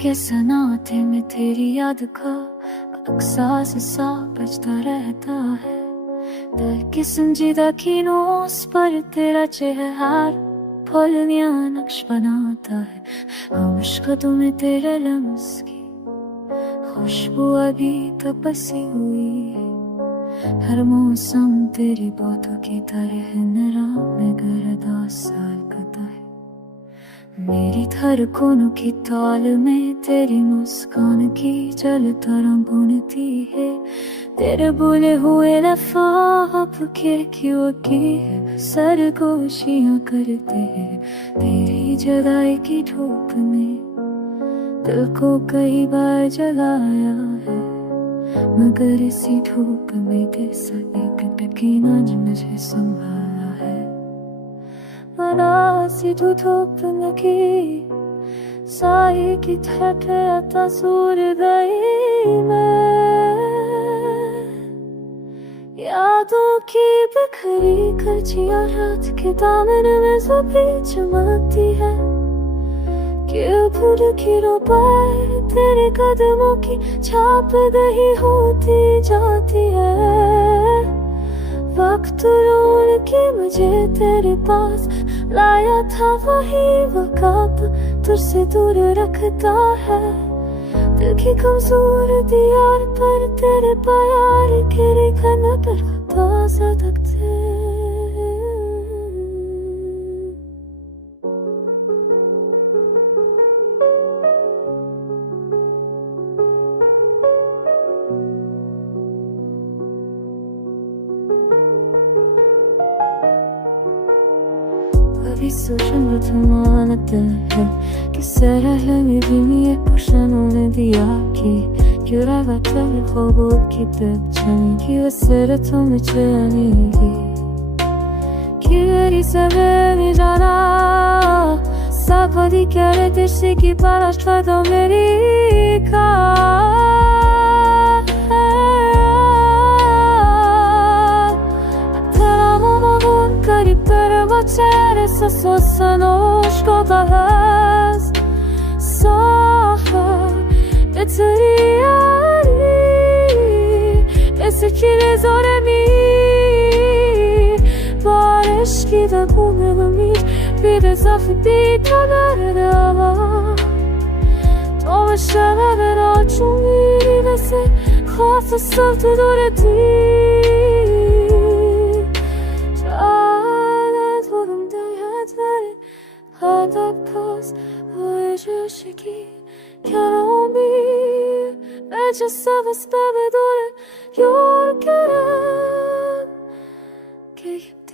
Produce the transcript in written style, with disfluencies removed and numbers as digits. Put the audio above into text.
के सन्नाटे में तेरी याद का अक्सास सा बजता रहता है। दिल की संजीदा कीनों उस पर तेरा चेहरा फलियां नक्श बनाता है। इश्क तुम्हें तेरे लम्स की खुशबू अभी तक बसी हुई है। हर मौसम तेरी बातों की तरह नरा में गर्दा साल करता है। मेरी धड़कनों की ताल में तेरी मुस्कान की जल तरंग बुनती है। तेरे बोले हुए लफ्ज़ खिड़कियों की सरगोशियां करते हैं। तेरी जुदाई की धूप में दिल को कई बार जलाया है, मगर इसी धूप में कैसा एक टकीना मुझे संभाला है। बना सी धूप लगी साई की तरह तस्वीर गई मैं। यादों की बिखरी कचियां रात के दामन में सभी चमकती है। क्यों भूल की रोपाए तेरे कदमों की छाप दही होती जाती है। वक्त रोल के मुझे तेरे पास लाया था, वही वक्त तुझसे दूर रखता है। दिल की कमजोर दीवार पर तेरे प्यार के रेखा पर ताज़ा तकते। कभी सोचूं तुम्हारा है कि serahemi beni boşanana diaki Yüreğe teli kovub gidip canı ki hasretim içeni Ki sevemi cana Sapadi kere teşe ki palaştva do Amerika C'era se sono scopas Saha Eteriari Esekile zoremi Barış ki de kumevami Bir de zafiti tadarama Dolaşana ver açumi Ve se Khasa savtu doreti Just savas bebe dole yorkerim Keyip